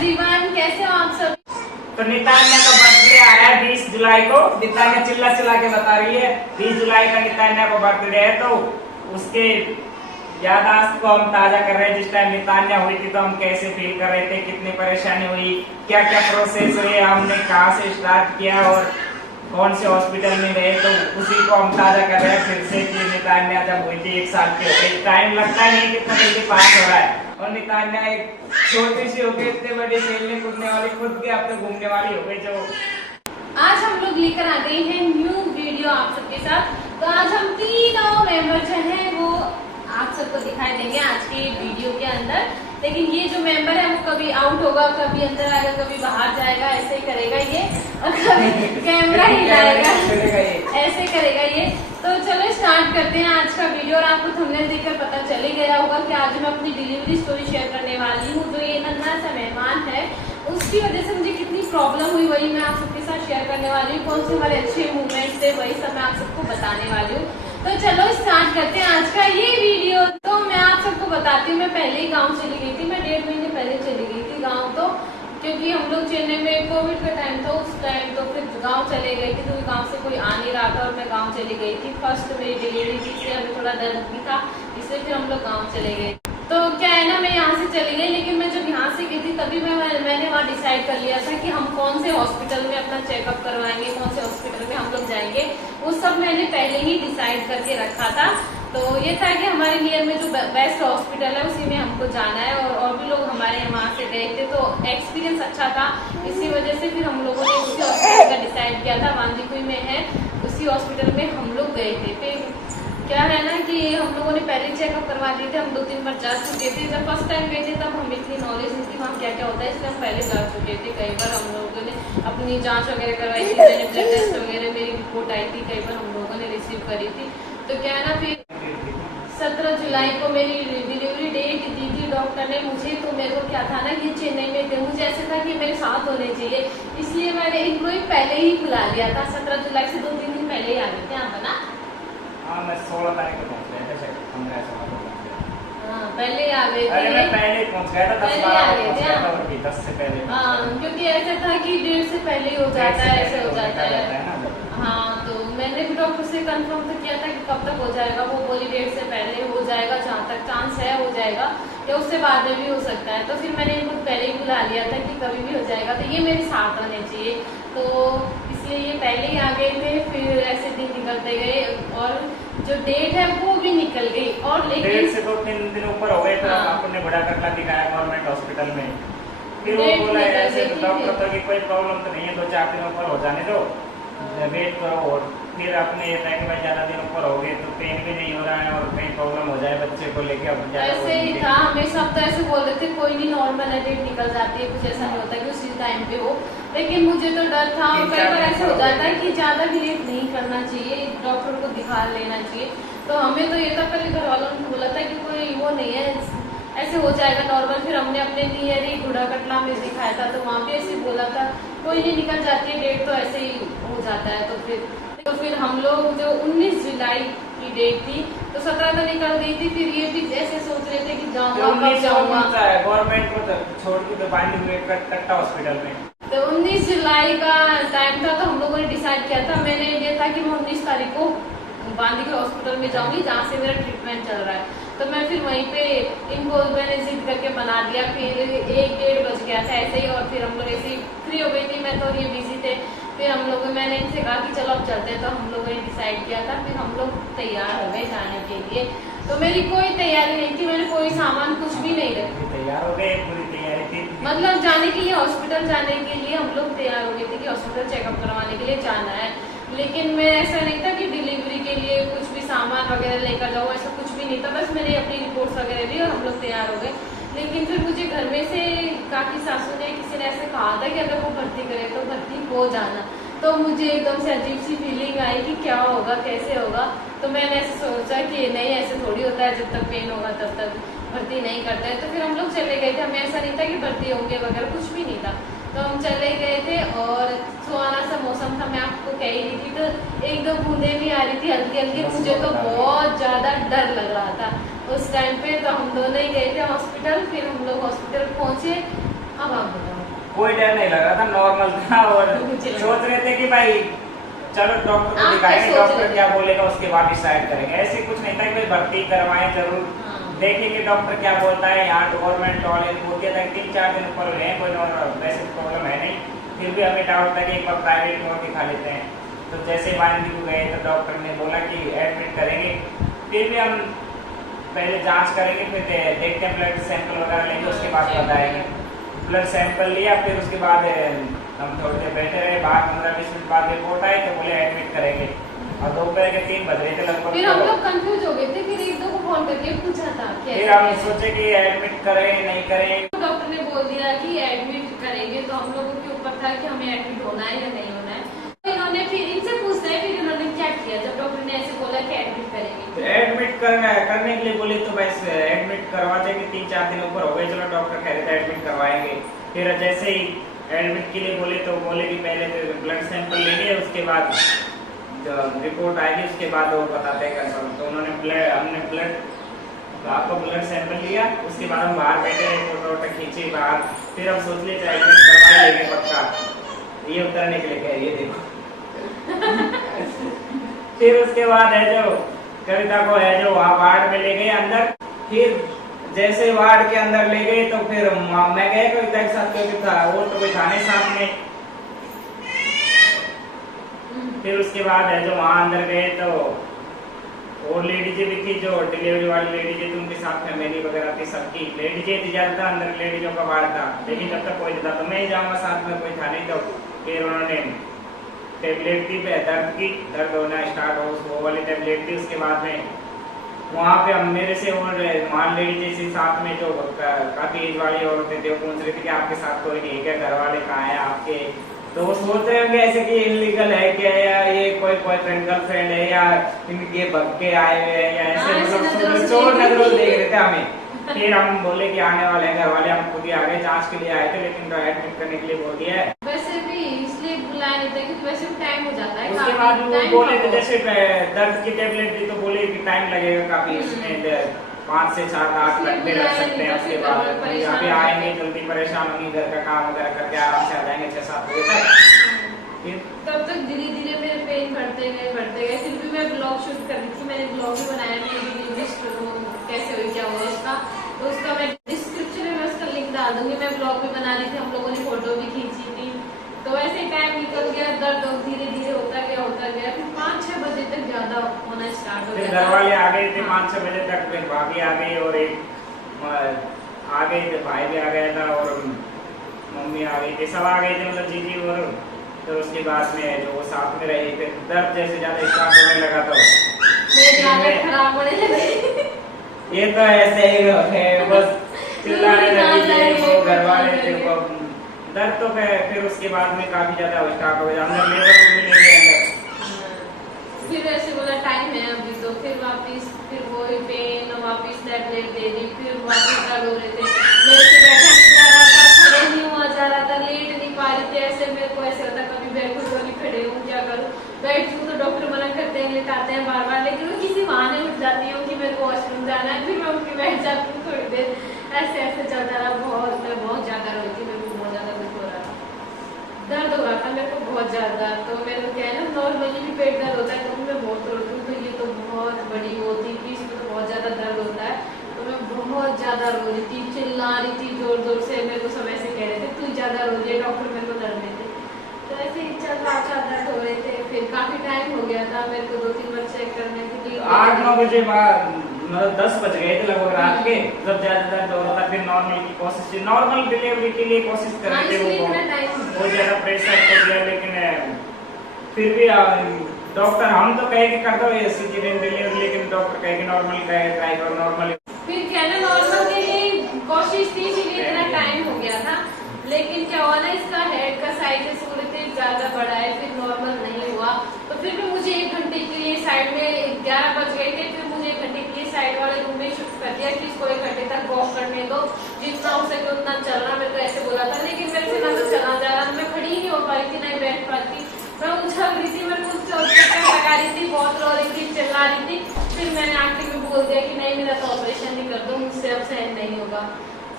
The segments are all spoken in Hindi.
एवरीवन, कैसे हो आप सब? तो नितान्या का बर्थडे आ रहा है 20 जुलाई को। नितान्या चिल्ला चिल्ला के बता रही है 20 जुलाई का नितान्या का बर्थडे है, तो उसके याददाश्त को हम ताजा कर रहे हैं। जिस टाइम नितान्या हुई थी तो हम कैसे फील कर रहे थे, कितनी परेशानी हुई, क्या क्या प्रोसेस हुए, हमने कहाँ से स्टार्ट किया और कौन से हॉस्पिटल में गए, तो उसी को हम ताजा कर रहे हैं फिर से कि नितान्या जब हुई थी 1 साल की हो गई। टाइम लगता ही नहीं, कितना जल्दी पास हो रहा है। और नितान्या एक छोटी सी हो गई, इतने बड़े खेलने कूदने वाली, खुद के अपने घूमने वाली हो गई। जो आज हम लोग लेकर आ गए हैं न्यू वीडियो आप सबके साथ। तो आज हम तीनों मेंबर जो हैं वो आप सबको दिखाई देंगे आज के वीडियो के अंदर। लेकिन ये जो मेंबर है वो कभी आउट होगा, कभी अंदर आएगा, कभी बाहर जाएगा, ऐसे ही करेगा ये, और कभी कैमरा हिलाएगा, ऐसे करेगा ये। तो चलो स्टार्ट करते हैं आज का वीडियो। और आपको थंबनेल देखकर पता चल ही गया होगा कि आज मैं अपनी डिलीवरी स्टोरी शेयर करने वाली हूँ। जो ये नन्हा सा मेहमान है उसकी वजह से मुझे कितनी प्रॉब्लम हुई वही मैं आप सबके साथ शेयर करने वाली हूँ। कौन से हमारे अच्छे मूवमेंट्स थे वही सब मैं आप सबको बताने वाली हूँ। तो चलो स्टार्ट करते हैं आज का ये वीडियो। तो मैं आप सबको बताती हूँ, मैं पहले ही गाँव चली गई थी। मैं 1.5 महीने पहले चली गई थी गाँव, तो क्योंकि हम लोग चेन्नई में कोविड का टाइम था उस टाइम, तो फिर गांव चले गए थे क्योंकि गांव से कोई आ नहीं रहा था और मैं गांव चली गई थी। फर्स्ट मेरी डिलीवरी थी, इसलिए हमें थोड़ा दर्द भी था, इसलिए फिर हम लोग गांव चले गए। तो क्या है ना, मैं यहाँ से चली गई, लेकिन मैं जब यहाँ से गई थी तभी मैंने वहाँ डिसाइड कर लिया था कि हम कौन से हॉस्पिटल में अपना चेकअप करवाएंगे, कौन से हॉस्पिटल में हम लोग जाएंगे, वो सब मैंने पहले ही डिसाइड करके रखा था। तो ये था कि हमारे नियर में जो बेस्ट हॉस्पिटल है उसी में हमको जाना है, और भी लोग हमारे वहाँ से गए थे तो एक्सपीरियंस अच्छा था। इसी वजह से फिर हम लोगों ने उसी हॉस्पिटल का डिसाइड किया था, वांदीकुई में है, उसी हॉस्पिटल में हम लोग गए थे। फिर क्या है ना कि हम लोगों ने पहले चेकअप करवा दिए थे, हम 2-3 बार जा चुके थे। जब फर्स्ट टाइम गए थे तब हमें इतनी नॉलेज नहीं थी वहाँ क्या क्या होता है, इसलिए हम पहले जा चुके थे। कई बार हम लोगों ने अपनी जाँच वगैरह करवाई थी, मैंने ब्लड टेस्ट वगैरह मेरी रिपोर्ट आई थी, कई बार हम लोगों ने रिसीव करी थी। तो क्या है ना, फिर 17 जुलाई को मेरी डिलीवरी डेट दी थी डॉक्टर ने मुझे। तो मेरे को क्या था ना कि चेन्नई में थे, मुझे ऐसा था कि मेरे साथ होने चाहिए, इसलिए मैंने इनको पहले ही बुला लिया था। 17 जुलाई से 2-3 दिन पहले ही आ गए थे। आप बना मैं 16 तारीख को पहुंच गया था, 15-16 को। हाँ, पहले आ गए थे। अरे मैं पहले ही पहुंच गया था, 10-12 को पहुंच गया था, 10 से पहले। हाँ, क्योंकि ऐसा था कि 1.5 से पहले ही हो जाता है, ऐसे हो जाता है। हाँ, तो मैंने भी डॉक्टर से कंफर्म तो किया था कि कब तक हो जाएगा। वो बोली 1.5 से पहले हो जाएगा, जहाँ तक चांस है हो जाएगा, या उससे बाद में भी हो सकता है। तो फिर मैंने इनको पहले ही बुला लिया था कि कभी भी हो जाएगा, तो ये मेरे साथ होने चाहिए, तो इसलिए ये पहले ही आ गए थे। फिर ऐसे दिन निकलते गए और जो डेट है वो भी निकल गई, और लेकिन 1.5 से 2-3 दिन ऊपर हो गए। तो आपने बड़ा करला दिखाया गवर्नमेंट हॉस्पिटल में, फिर वो बोला ऐसे डॉक्टर तो कि कोई प्रॉब्लम तो नहीं है, 2-4 दिन ऊपर हो जाने दो, वेट करो। और फिर आपने ये था कि भाई ज्यादा दिन ऊपर हो गए तो पेन भी नहीं हो रहा है और कहीं प्रॉब्लम हो जाए बच्चे को लेके, अब ऐसे ही था। हमें सब तो ऐसे बोल रहे थे कोई नहीं, नॉर्मल है, डेट निकल जाती है, कुछ ऐसा नहीं होता कि उसी टाइम पे हो। लेकिन मुझे तो डर था, और कई बार ऐसे हो जाता है कि ज्यादा भी लेट नहीं करना चाहिए, डॉक्टर को दिखा लेना चाहिए। तो हमें तो ये था, पहले घर वालों ने बोला था कि कोई वो नहीं है, ऐसे हो जाएगा नॉर्मल। फिर हमने अपने नियर ही गुड़ा कटला में दिखाया था, तो वहाँ भी ऐसे बोला था कोई नहीं, निकल जाती है डेट, तो ऐसे ही हो जाता है। तो फिर हम लोग जो 19 जुलाई की डेट थी, तो 17 तो निकल गई थी। फिर ये भी ऐसे सोच रहे थे कि जाऊंगा गवर्नमेंट को छोड़ के तो बांधी हुए कट्टा हॉस्पिटल में। तो 19 जुलाई का टाइम था, तो हम लोगों ने डिसाइड किया था, मैंने ये था कि मैं 19 तारीख को बांदी के हॉस्पिटल में जाऊंगी जहाँ से मेरा ट्रीटमेंट चल रहा है। तो मैं फिर वहीं पे इनको मैंने जिद करके बना दिया। फिर 1-1:30 बज गया था ऐसे ही, और फिर हम लोग ऐसे ही फ्री हो गई थी मैं, तो ये बिजी थे। फिर हम लोग, मैंने इनसे कहा कि चलो अब चलते हैं, तो हम लोगों ने डिसाइड किया था। फिर हम लोग तैयार हो गए जाने के लिए। तो मेरी कोई तैयारी नहीं थी, मैंने कोई सामान कुछ भी नहीं रखा। तैयार हो गए, पूरी तैयारी थी, मतलब जाने के लिए, हॉस्पिटल जाने के लिए हम लोग तैयार हो गए थे कि हॉस्पिटल चेकअप करवाने के लिए जाना है। लेकिन मैं ऐसा नहीं था कि डिलीवरी के लिए कुछ भी सामान वगैरह लेकर जाऊँ, ऐसा कुछ भी नहीं था। बस मैंने अपनी रिपोर्ट्स वगैरह ली और हम लोग तैयार हो गए। लेकिन फिर मुझे घर में से काकी सासू ने, किसी ने ऐसे कहा था कि अगर वो भर्ती करे तो भर्ती हो जाना। तो मुझे एकदम से अजीब सी फीलिंग आई कि क्या होगा, कैसे होगा। तो मैंने ऐसे सोचा कि नहीं, ऐसे थोड़ी होता है, जब तक पेन होगा तब तक भर्ती नहीं करता है। तो फिर हम लोग चले गए थे, हमें ऐसा नहीं था कि भर्ती होंगे वगैरह, कुछ भी नहीं था। तो हम चले गए थे, और सुहाना सा मौसम था, मैं आपको कह ही रही थी। तो 1-2 बूंदें भी आ रही थी हल्की हल्की, मुझे तो बहुत ज़्यादा डर लग रहा था उस टाइम पे। तो हम दोनों ही गए थे हॉस्पिटल। फिर हम लोग हॉस्पिटल पहुँचे, अब आप बताओ। कोई डर नहीं लग रहा था, नॉर्मल था। और सोच रहे थे कि भाई चलो डॉक्टर को आप दिखाएंगे, क्या सोच डॉक्टर रहे क्या थे? बोलेगा उसके बाद डिसाइड करेंगे। ऐसे कुछ नहीं था कि भाई भर्ती करवाएं जरूर, हाँ। देखेंगे डॉक्टर क्या बोलता है। यहाँ गवर्नमेंट वाले बोल दिया था 3-4 दिन ऊपर हुए हैं, कोई वैसे प्रॉब्लम है नहीं। फिर भी हमें डाउट था कि एक बार प्राइवेट में और दिखा लेते हैं। तो जैसे मानवी को गए तो डॉक्टर ने बोला कि एडमिट करेंगे, फिर भी हम पहले जांच करेंगे, फिर देखते हैं ब्लड सैंपल वगैरह लेंगे, उसके बाद बताएंगे। ब्लड सैंपल लिया, फिर उसके बाद हम थोड़ी देर बैठे रहे, बाद 15-20 मिनट बाद रिपोर्ट आई तो बोले एडमिट करेंगे। और दोपहर के 3 बज रहे थे लगभग। फिर हम लोग कंफ्यूज हो गए थे, फिर एक दो को फोन करके पूछा था फिर हम सोचे कि एडमिट करें नहीं करें। डॉक्टर ने बोल दिया कि एडमिट करेंगे, तो हम लोगों के ऊपर था कि हमें एडमिट होना है या नहीं होना है। तो इन्होंने फिर इनसे पूछते हैं, फिर इन्होंने क्या किया जब डॉक्टर ने ऐसे बोला कि एडमिट करेंगे। तो एडमिट करने के लिए बोले तो बस एडमिट करवा देंगे, 3-4 दिन ऊपर हो गए, चलो डॉक्टर कह रहे थे एडमिट करवाएंगे। फिर जैसे ही एडमिट के लिए बोले तो बोले कि पहले तो ब्लड सैंपल लेंगे, उसके बाद जो रिपोर्ट आएगी उसके बाद वो बताते हैं कंफर्म। तो हमने आपको ब्लड सैंपल लिया, उसके बाद हम बाहर बैठे रहे, फोटो खींचे बाहर। फिर हम सोच लिए एडमिट करवा लेंगे पक्का, ये उतरने के लिए कह रही है देखो। फिर उसके बाद है जो कविता को है जो वहाँ वार्ड में ले गए अंदर। फिर जैसे वार्ड के अंदर ले गए तो फिर मैं गया कविता के साथ, क्योंकि था वो तो कोई थाने सामने। फिर उसके बाद है जो वहाँ अंदर गए तो और लेडीजें भी थी, जो डिलीवरी वाली लेडीजें थी, उनके साथ फैमिली वगैरह थी, सबकी लेडीजें थी ज्यादा, अंदर लेडीजों का वार्ड था। लेकिन जब तक कोई था तो मैं ही जाऊंगा साथ में, कोई था नहीं। तो फिर उन्होंने टेबलेट दी, दर्द की, दर्द होना स्टार्ट हो, वो वाली टेबलेट दी। उसके बाद में वहाँ पे हम मेरे से और मान लेडीज से साथ में जो काफी एज वाली औरतें थे, वो पूछ रही थी कि आपके साथ कोई नहीं है क्या, घर वाले कहाँ है आपके। तो वो सोच रहे होंगे ऐसे कि इलीगल है क्या, या ये कोई बॉयफ्रेंड गर्लफ्रेंड है, या इनके भग के आए हुए हैं, या ऐसे मतलब चोर नजरों देख रहे थे हमें। फिर हम बोले कि आने वाले हैं घर वाले, हम खुद ही आ गए, जांच के लिए आए थे, लेकिन एडमिट करने के लिए बोल दिया है। वैसे भी इसलिए बुलाया नहीं था क्योंकि वैसे भी टाइम हो जाता है। उसके बाद वो बोले थे जैसे दर्द की टेबलेट दी तो बोले कि टाइम लगेगा काफी, इसमें 5 से 7-8 घंटे लग सकते हैं। उसके बाद अभी आएंगे जल्दी, परेशान होंगे, घर का काम वगैरह करके आराम से आ जाएंगे 6-7 बजे तक। तब तक धीरे धीरे मेरे पेन बढ़ते गए। फिर भी मैं ब्लॉग शूट कर रही थी, मैंने ब्लॉग भी बनाया, मेरी डिलीवरी कैसे हुई क्या हुआ उसका, तो उसका मैं डिस्क्रिप्शन में उसका लिंक डाल दूंगी। मैं ब्लॉग भी बना रही थी, हम लोगों ने फोटो भी खींची थी। तो ऐसे टाइम निकल गया, दर्द धीरे धीरे होता गया। फिर 5-6 बजे तक ज्यादा होना स्टार्ट हो गया। घर वाले आ गए थे 5-6 बजे तक, फिर भाभी आ गई और एक आ गए थे, भाई भी आ गया था और मम्मी आ गई थी, सब आ गए थे, मतलब जीजी। और फिर उसके बाद में जो वो साथ में रही, फिर दर्द जैसे ज्यादा स्टार्ट होने लगा था, खराब होने लगे। ये तो ऐसे ही है, बस चिल्लाने लगे वो घर वाले थे। दर्द तो फिर उसके बाद में काफी ज्यादा स्टार्ट हो गया, अंदर लेबर को मिलेंगे अंदर। फिर ऐसे बोला टाइम है अभी, तो फिर वापिस फिर वही पेन, वापिस टैबलेट दे दी, फिर वापिस दर्द हो रहे थे, मेरे से बैठा नहीं जा रहा था, खड़े नहीं हुआ जा रहा था, लेट नहीं पा रही थी। ऐसे मेरे को ऐसे होता कभी बैठूं कभी खड़े हूँ, क्या करूँ। बैठती हूँ तो डॉक्टर मना करते हैं, लेटाते हैं बार, लेकिन मैं किसी बहाने उठ जाती हूँ कि मेरे को वॉशरूम जाना है, फिर मैं उठ के बैठ जाती हूँ थोड़ी देर। ऐसे चलता रहा, बहुत ज्यादा रोई थी, मेरे को बहुत ज्यादा दुख हो रहा था, दर्द हो रहा था मेरे को बहुत ज्यादा। तो मेरे को क्या है ना, नॉर्मली भी पेट दर्द होता है तो मैं बहुत रोती हूँ, तो ये तो बहुत बड़ी होती थी, इसमें तो बहुत ज्यादा दर्द होता है। तो मैं बहुत ज्यादा रो रही थी, चिल्ला रही थी जोर से। मेरे को सब ऐसे कह रहे थे तू ज्यादा रो रही है, डॉक्टर मेरे को दर्द देते। तो ऐसे ही चल रहा दर्द हो रहे थे। फिर काफी टाइम हो गया था, मेरे को 2-3 बार चेक करने के लिए 8-9 बजे बाद, मतलब 10 बज गए थे लगभग रात के, जब ज्यादा दर्द हो रहा था। फिर नॉर्मल की कोशिश, नॉर्मल डिलीवरी के लिए कोशिश कर रहे थे, वो बहुत ज्यादा प्रेशर हो गया। लेकिन फिर भी डॉक्टर, हम तो कहे कि कर दो सिजेरियन डिलीवरी, लेकिन डॉक्टर कहे कि नॉर्मल ट्राई करो, नॉर्मल। फिर क्या ना, नॉर्मल के लिए कोशिश थी, इसीलिए इतना टाइम हो गया था। लेकिन क्या हुआ ना, इसका हेड का साइज ज्यादा बड़ा है, फिर नॉर्मल नहीं हुआ। तो फिर भी मुझे 1 घंटे के लिए साइड में 11 बज गए थे, फिर मुझे 1 घंटे के लिए साइड वाले रूम में शिफ्ट कर दिया कि इसको 1 घंटे तक वॉक करने दो, जितना हो सके उतना चलना, मेरे को ऐसे बोला था। लेकिन मेरे से ना तो चला जा रहा, मैं खड़ी नहीं हो पा रही थी, नहीं बैठ पाती, मैं उछल रही थी, मेरे को चक्कर लगा रही थी, बहुत रो रही थी, चिल्ला रही थी। फिर मैंने आखिर में बोल दिया कि नहीं, मेरा तो ऑपरेशन ही कर दो, मुझसे अब सहन नहीं होगा।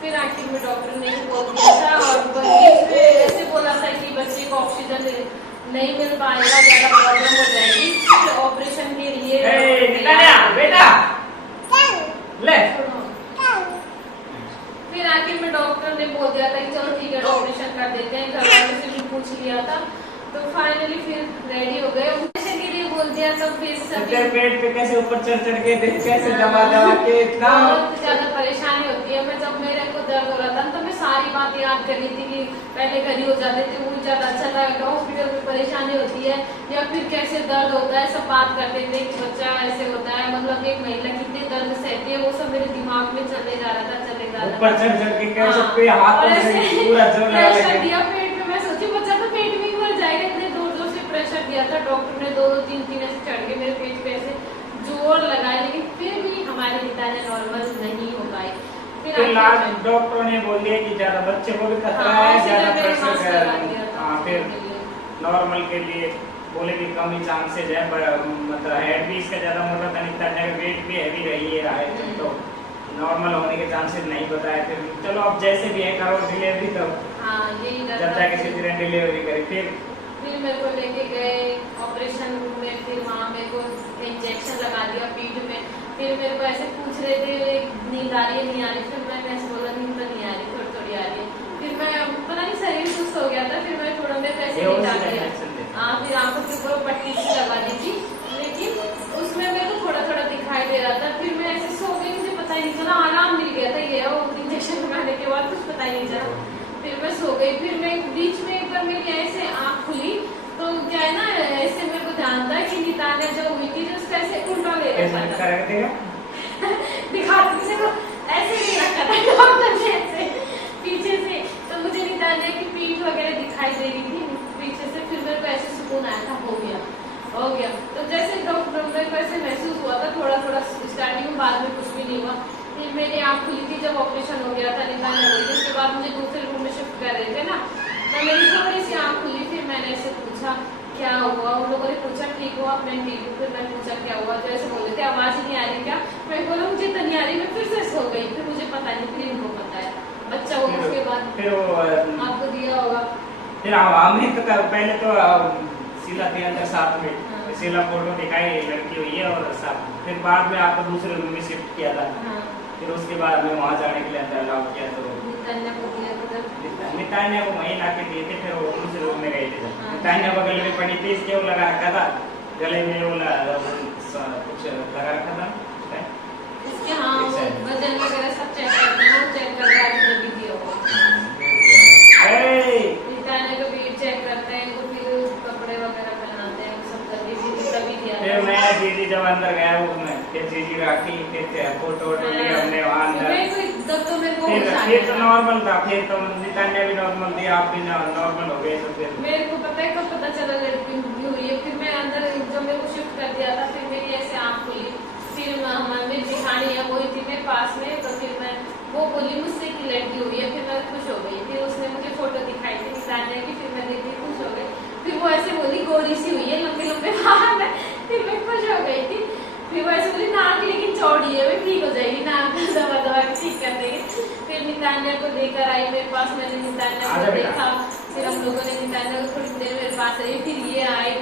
फिर आखिर में डॉक्टर ने बोल दिया था और नहीं मिल पाएगा, ज्यादा प्रॉब्लम हो जाएगी, तो ऑपरेशन के लिए बेटा ले। फिर आखिर में डॉक्टर ने बोल दिया था कि चलो ठीक है ऑपरेशन कर देते हैं, घर वालों से भी पूछ लिया था, तो फाइनली फिर रेडी हो गए। ऑपरेशन के लिए बोल दिया तो फिर तेरे पेट पे कैसे ऊपर चढ़ के देख, कैसे दबा के इतना बहुत ज्यादा परेशानी होती है। मैं जब मेरे को दर्द हो रहा था तो मैं सारी बातें याद कर रही थी कि पहले कभी हो जाते थे, वो ज्यादा अच्छा था, हॉस्पिटल में परेशानी होती है या फिर कैसे दर्द होता है, सब बात करते थे कि बच्चा ऐसे होता है, मतलब एक महिला कितने दर्द सहती है, वो सब मेरे दिमाग में चले जा रहा था, चले जा रहा था। ऊपर चढ़ के कैसे पे हाथ पूरा जोर लगा दिया पेट में। मैं सोची बच्चा तो पेट में ही मर जाएगा, इतने जोर से प्रेशर दिया था डॉक्टर ने, 2-3 ऐसे चढ़ के मेरे पेट पे ऐसे जोर लगाए, लेकिन फिर भी हमारे पिता ने नॉर्मल नहीं हो पाए। फिर लास्ट डॉक्टरों ने बोल दिया कि ज्यादा बच्चे को भी खतरा है, ज्यादा प्रेशर है। हाँ, फिर नॉर्मल के लिए बोले कि कम ही चांसेज है, मतलब हेड भी इसका ज्यादा मोटा था, नितान्या का वेट भी हैवी रही है, तो नॉर्मल होने के चांसेस नहीं बताया। फिर चलो अब जैसे भी है करो डिलीवरी, तो जब जाके सिजेरियन डिलीवरी करी। फिर मेरे को लेके गए ऑपरेशन रूम में, फिर वहाँ मेरे को इंजेक्शन लगा दिया पीठ में। फिर मेरे को ऐसे पूछ रहे थे नींद आ रही है नहीं आ रही, फिर मैंने ऐसे बोला नींद तो नहीं आ रही, थोड़ी थोड़ी आ रही है। फिर मैं पता नहीं शरीर सुस्त हो गया था, फिर मैं थोड़ा मेरे को ऐसे लेटा दिया। हाँ, फिर आंखों के ऊपर पट्टी सी लगा दी थी, लेकिन उसमें मेरे को थोड़ा थोड़ा दिखाई दे रहा था। फिर मैं ऐसे सो गई, मुझे पता ही नहीं चला, आराम मिल गया था ये इंजेक्शन लगाने के बाद, कुछ पता ही नहीं चला। फिर मैं सो गई। फिर मैं बीच में एक बार मेरी ऐसे आँख खुली, तो क्या है ना, ऐसे मेरे को ध्यान था कि नितान्या जो हुई थी जो उसका ऐसे उल्टा ले रखा था दिखाती से ऐसे नहीं रखा था डॉक्टर ने, ऐसे पीछे से, तो मुझे नितान्या की पीठ वगैरह दिखाई दे रही थी पीछे से। फिर मेरे को ऐसे सुकून आया था, हो गया। तो जैसे डॉक्टर मेरे को ऐसे महसूस हुआ था थोड़ा थोड़ा स्टार्टिंग में, बाद में कुछ भी नहीं हुआ। फिर मेरी आँख खुली थी जब ऑपरेशन हो गया था, नितान्या हुई थी, उसके बाद मुझे दूसरे रूम में शिफ्ट कर रहे थे ना, तो मेरी थोड़ी सी आँख खुली। फिर मैंने ऐसे पूछा क्या हुआ, उन लोगों ने पूछा ठीक हो आप, मैं ठीक हूँ। फिर मैं पूछा क्या हुआ, तो ऐसे बोल रहे थे आवाज नहीं आ रही क्या, मैं बोला मुझे तो नहीं आ रही। मैं फिर से सो गई, फिर मुझे पता नहीं, फिर इनको पता है बच्चा हुआ, उसके बाद फिर वो आपको दिया होगा। फिर हमें तो पहले तो शीला थी अंदर साथ में, शीला फोटो दिखाई लड़की हुई है और साथ, फिर बाद में आपको दूसरे रूम में शिफ्ट किया था। फिर उसके बाद हमें वहाँ जाने के लिए अंदर अलाउ किया, तो नितान्या को वहीं लाके दिए थे। फिर वो दूसरे रूम में गए थे, नितान्या बगल में पड़ी थी, इसके वो लगा रखा था गले में, वो कुछ लगा रखा था इसके। हाँ, वजन वगैरह सब चेक करते हैं, चेक कर रहा है भी दिया होगा, नितान्या का वेट चेक करते हैं, तो फिर कपड़े वगैरह पहनाते हैं, सब करके तभी दिया। फिर मैं दीदी जब अंदर गया वो मैं फिर दीदी रखी, फिर फोटो हमने वहाँ अंदर, फिर तो नॉर्मल था, फिर तो नितान्या भी नॉर्मल थी, आप भी नॉर्मल हो गए। तो फिर मेरे को पता है कब पता चला लड़की हुई है। फिर मैं अंदर जब मेरे को शिफ्ट कर दिया था, फिर मेरी ऐसे आँख खुली। फिर मेरी जेठानी है वही थी मेरे पास में, तो फिर मैं वो बोली मुझसे कि लड़की हुई है। फिर मैं खुश हो गई, फिर उसने मुझे फोटो दिखाई थी नितान्या की, फिर मैं देखी खुश हो गई। फिर वो ऐसे बोली गोरी सी हुई है, लंबे लंबे बाल है, फिर मैं खुश हो गई थी। फिर वो ऐसे बोली नाक लेकिन चौड़ी है, वो ठीक हो जाएगी, नाक दबा दबा के ठीक कर देंगे। फिर नितान्या को लेकर आई मेरे पास, मैंने नितान्या को देखा, फिर हम लोगों ने नितान्या को थोड़ी देर मेरे पास रही, फिर ये आए,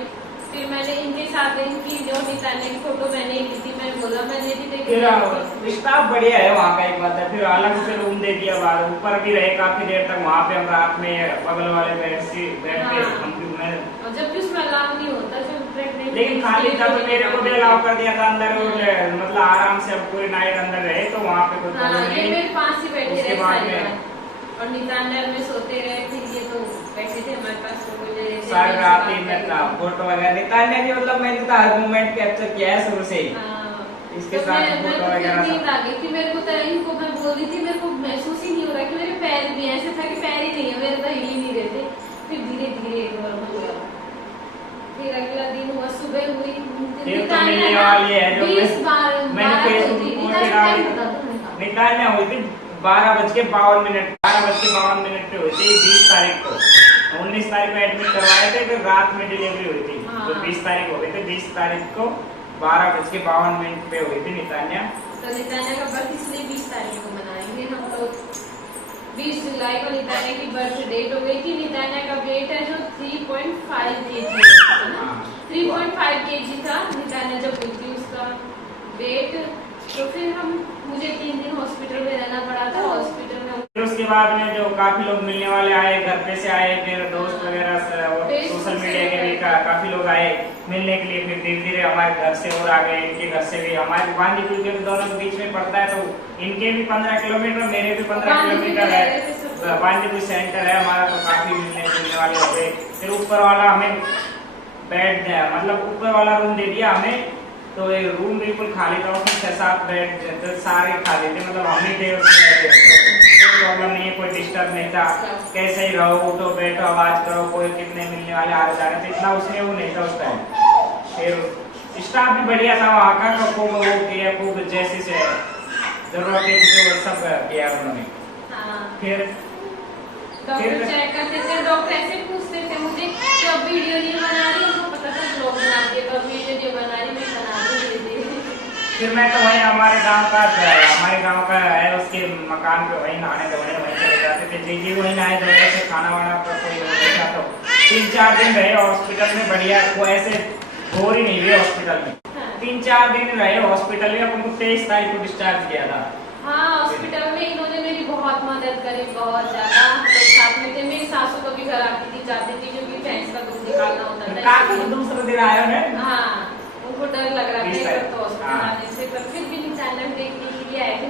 फिर मैंने इनके साथ इनकी जो नितान्या की फोटो मैंने ही ली थी, मैं बोला मैंने भी देखी। स्टाफ बढ़िया है वहाँ का, एक बात है। फिर अलग से रूम दे दिया, बाहर ऊपर भी रहे काफी देर तक, वहाँ पे हम रात में बगल वाले बेड पे हम जबकि उसमें अलाउ नहीं होता जो प्रेग्नेंट, लेकिन खाली था तो मेरे को भी अलाउ कर दिया था अंदर, मतलब आराम से अब पूरी नाइट अंदर रहे, तो वहाँ पे कोई प्रॉब्लम नहीं। मेरे पास ही बैठे उसके बाद में और नितान्या में सोते रहे, फिर ये तो बैठे थे हमारे पास, सारी रात ही में था फोटो वगैरह। नितान्या की मतलब मैंने तो हर मोमेंट कैप्चर किया है शुरू से ही, इसके साथ फोटो वगैरह। नींद आ गई थी मेरे को, तो इनको मैं बोल रही थी, मेरे को महसूस ही नहीं हो रहा कि मेरे पैर भी, ऐसे था कि पैर ही नहीं है मेरे, तो हिल ही नहीं रहे थे। फिर धीरे धीरे नॉर्मल हुआ। फिर अगला दिन हुआ, सुबह हुई, नितान्या हुई थी 12:52 पे हुई थी 20 तारीख को। 19 तारीख को एडमिट करवाए थे, फिर रात में डिलीवरी हुई थी, तो 20 तारीख हो गई थी। 20 तारीख को 12:52 पे हुई थी नितान्या। तो नितान्या का बर्थ इसलिए 20 तारीख को मनाएंगे हम लोग। 20 जुलाई को नितान्या की बर्थ डेट हो गई थी। नितान्या का वेट है जो 3.5 kg। 3.5 kg था नितान्या जब हुई थी उसका वेट। तो फिर मुझे 3 दिन हॉस्पिटल में रहना पड़ा था। हॉस्पिटल में फिर उसके बाद में जो काफी लोग मिलने वाले आए, घर पे से आए, फिर दोस्त वगैरह से और सोशल मीडिया के भी काफी लोग आए मिलने के लिए। फिर धीरे धीरे हमारे घर से और आ गए, इनके घर से भी। हमारे बांदीपुर के दोनों के बीच में पड़ता है, तो इनके भी 15 किलोमीटर, मेरे भी 15 किलोमीटर है। बांदीपुर सेंटर है हमारा, तो काफी मिलने जुलने वाले हो गए। फिर ऊपर वाला हमें बेड मतलब ऊपर वाला रूम दे दिया हमें, तो ये रूम बिल्कुल खाली था। उसमें 6-7 बेड सारे खाली थे, मतलब हम ही थे उसमें। कोई प्रॉब्लम नहीं है, कोई डिस्टर्ब नहीं था। कैसे ही रहो, उठो बैठो, आवाज करो, कोई कितने मिलने वाले आ जा रहे थे, इतना उसमें वो नहीं था उस टाइम। फिर स्टाफ भी बढ़िया था वहाँ का, खूब वो किया, खूब जैसे से जरूरत है तो सब किया उन्होंने। फिर डॉक्टर चेक करते थे, डॉक्टर ऐसे पूछते थे मुझे कि अब वीडियो नहीं बना रही, उनको पता था ब्लॉग बनाती है, तो अब वीडियो बना रही, मैं बना दूँ। फिर मैं तो वही हमारे गांव का है, उसके मकान पे वही नहाने धोने वहीं चले जाते थे। जी वही नहाए धोने से खाना वाना पर कोई देखा तो 3-4 दिन रहे हॉस्पिटल में, बढ़िया। वो ऐसे बोर ही नहीं हुए हॉस्पिटल में। 3-4 दिन रहे हॉस्पिटल में, अपन को 23 तारीख को डिस्चार्ज किया था। हाँ, हॉस्पिटल में इन्होंने मेरी बहुत मदद करी, बहुत ज्यादा। लोग साथ में थे, मेरी सासू को भी घर आती थी, जाती थी, क्योंकि भैंस का दूध निकालना होता था। दूसरे दिन आया है। हाँ, उनको डर लग रहा था तो हॉस्पिटल आने से, पर फिर भी नितान्या देखने के लिए आए थे।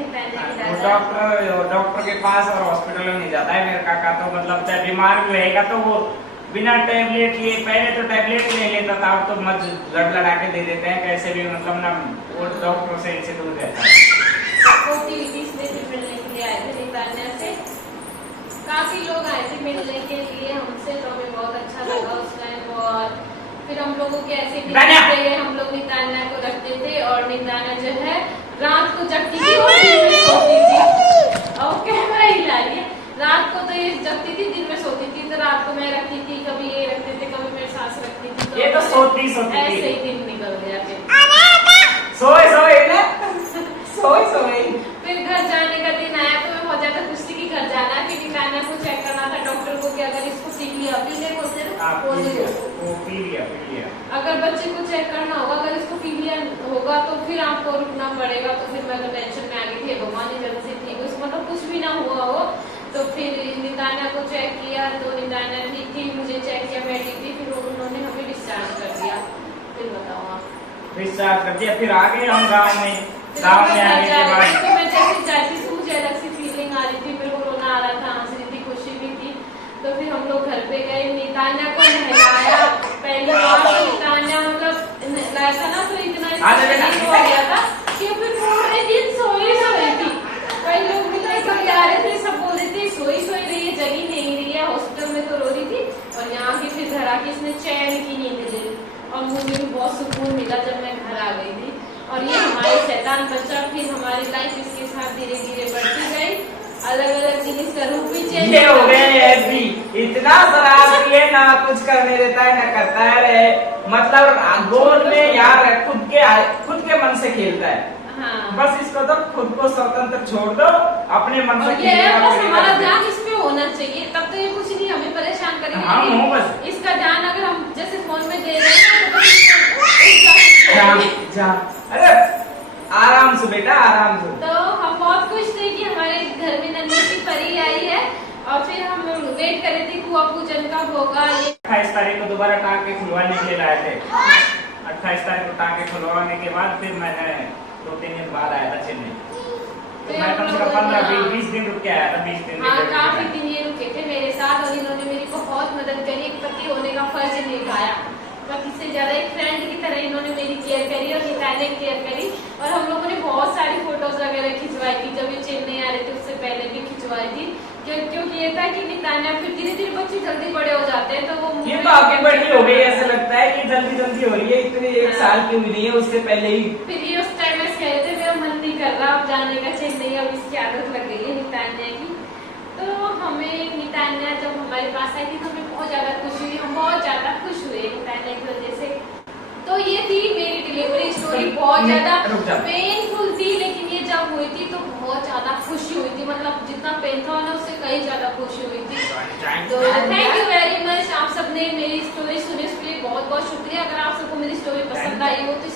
डॉक्टर के पास और हॉस्पिटल में नहीं जाता है मेरे काका, तो मतलब चाहे बीमार भी रहेगा तो वो बिना टेबलेट लिए, पहले तो टेबलेट ले लेता था, अब तो मत लड़ा के दे देते हैं कैसे भी, मतलब ना वो डॉक्टर से इनसे दूर रहता है। मिलने के लिए आए थे नितान्या से, काफी लोग आए थे मिलने के लिए हमसे, तो हमें बहुत अच्छा लगा उस टाइम। और फिर हम लोगों के ऐसे भी हम लोग नितान्या को रखते थे, और नितान्या जो है रात को जगती थी और दिन में सोती थी। और कैमरा हिला रही है, रात को तो ये जगती थी, दिन में सोती थी। तो रात को मैं रखती थी, कभी ये रखते थे, कभी मेरी सास रखती थी, तो ये तो सोती ऐसे ही दिन निकल गया। फिर घर जाने का दिन आया, तो मैं बहुत ज्यादा खुश थी कि घर जाना है। फिर नितान्या को चेक करना था डॉक्टर को कि अगर इसको पीलिया अगर बच्चे को चेक करना होगा, अगर इसको पीलिया होगा तो फिर आपको रुकना पड़ेगा। तो फिर मैं तो टेंशन में आ गई थी, भगवान ने जल्द से ठीक उसको मतलब कुछ भी ना हुआ हो। तो फिर नितान्या को चेक किया, तो नितान्या ठीक थी, मुझे चेक किया, मैं ठीक थी। फिर उन्होंने हमें डिस्चार्ज कर दिया। फिर बताओ आप? डिस्चार्ज कर दिया, फिर आ गए हम गाँव में आने के बाद तो मैं जैसे जाती थी, मुझे अलग सी फीलिंग आ रही थी, फिर रोना आ रहा था, हंस रही थी, खुशी भी थी। तो फिर हम लोग घर पे गए, नितान्या को नहलाया। पहली बार नितान्या मतलब लाया था ना, तो इतना हो गया था कि फिर पूरे दिन सोई थी। कई लोग मिलने को आ रहे थे, सब बोल रहे थे सोई रही है, जगी नहीं रही है। हॉस्पिटल में तो रो रही थी, और यहाँ की फिर घर आके इसने चैन की नींद ली, और मुझे भी बहुत सुकून मिला जब मैं घर आ गई थी। और ये हमारे शैतान बच्चा, फिर हमारी लाइफ इसके साथ धीरे धीरे बढ़ती गई, अलग अलग चीज का रूप भी चेंज हो गए। इतना शराब पिए ना, कुछ करने देता है ना करता है, मतलब गोद में यार खुद के मन से खेलता है। हाँ। बस इसको तो खुद को स्वतंत्र छोड़ दो, अपने मन से बस हमारा ध्यान इस पे होना चाहिए, तब तो ये कुछ नहीं हमें परेशान करेगा। हाँ, बस इसका ध्यान अगर हम जैसे फोन में दे रहे हैं तो अरे आराम से बेटा, आराम से। तो हम बहुत खुश थे कि हमारे घर में नन्ही सी परी आई है। और फिर हम वेट कर रहे थे कुआ पूजन का होगा। 28 तारीख को दोबारा टाँके खुलवाने के लिए लाए थे। 28 तारीख को टाँके खुलवाने के बाद फिर मैंने 2-3 दिन बाद आया था चेन्नई। तो मैं कम से कम 15-20 दिन रुक के आया था। 20 दिन काफी दिन ये रुके थे मेरे साथ, और इन्होंने मेरी बहुत मदद करी। एक पति होने का फर्ज निभाया, पति से ज्यादा एक फ्रेंड की तरह इन्होंने मेरी केयर करी, और नितान्या केयर करी। और हम लोगों ने बहुत सारी फोटोज वगैरह खिंचवाई थी, जब ये चेन्नई आ रहे थे उससे पहले भी खिंचवाई थी। क्योंकि ये था कि नितान्या फिर धीरे धीरे बच्चे जल्दी बड़े हो जाते हैं, तो वो ये तो आगे बढ़ी हो गई, ऐसा लगता है कि जल्दी हो रही है, इतने 1 साल की हुई नहीं है, उससे पहले ही। फिर ये उस टाइम में कह रहे थे मेरा मन नहीं कर रहा अब जाने का चेन्नई, अब इसकी आदत लग गई है नितान्या की। तो हमें नितान्या जब हमारे पास आई थी तो हमें बहुत ज्यादा खुशी हुई, हम बहुत ज्यादा खुश हुए नितान्या की वजह से। तो ये थी मेरी डिलीवरी स्टोरी, बहुत ज्यादा पेनफुल थी, लेकिन ये जब हुई थी तो बहुत ज्यादा खुशी हुई थी। मतलब जितना पेन था ना, उससे कहीं ज्यादा खुशी हुई थी। तो थैंक यू वेरी मच, आप सबने मेरी स्टोरी सुनी, उसके लिए बहुत बहुत शुक्रिया। अगर आप सबको आई हो तो